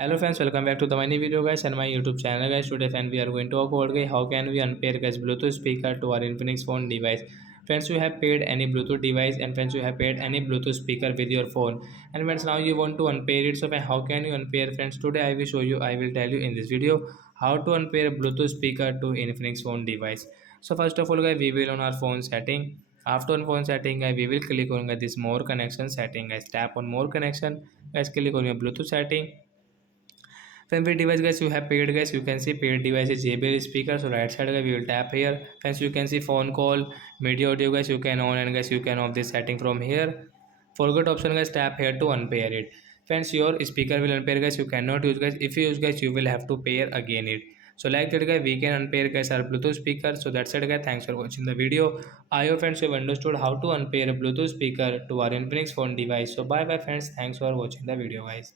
Hello friends, welcome back to the mini video guys and my YouTube channel guys. Today friend we are going to talk about guys how can we unpair guys Bluetooth speaker to our Infinix phone device. Friends, you have paired any Bluetooth device and friends you have paired any Bluetooth speaker with your phone, and friends now you want to unpair it. So friend, how can you unpair? Friends, today I will tell you in this video how to unpair Bluetooth speaker to Infinix phone device. So first of all guys, we will on our phone setting. After on phone setting guys, we will click on this more connection setting guys. Tap on more connection guys, click on your Bluetooth setting. Favorite device guys, you have paired guys, you can see paired device is JBL speaker. So right side guys, we will tap here. Friends, you can see phone call, media audio guys, you can on, and guys you can off this setting from here. Forget option guys, tap here to unpair it. Friends, your speaker will unpair guys, you cannot use guys. If you use guys, you will have to pair again it. So like that guys, we can unpair guys our Bluetooth speaker. So that's it guys, thanks for watching the video. I hope friends you have understood how to unpair a Bluetooth speaker to our Infinix phone device. So bye bye friends, thanks for watching the video guys.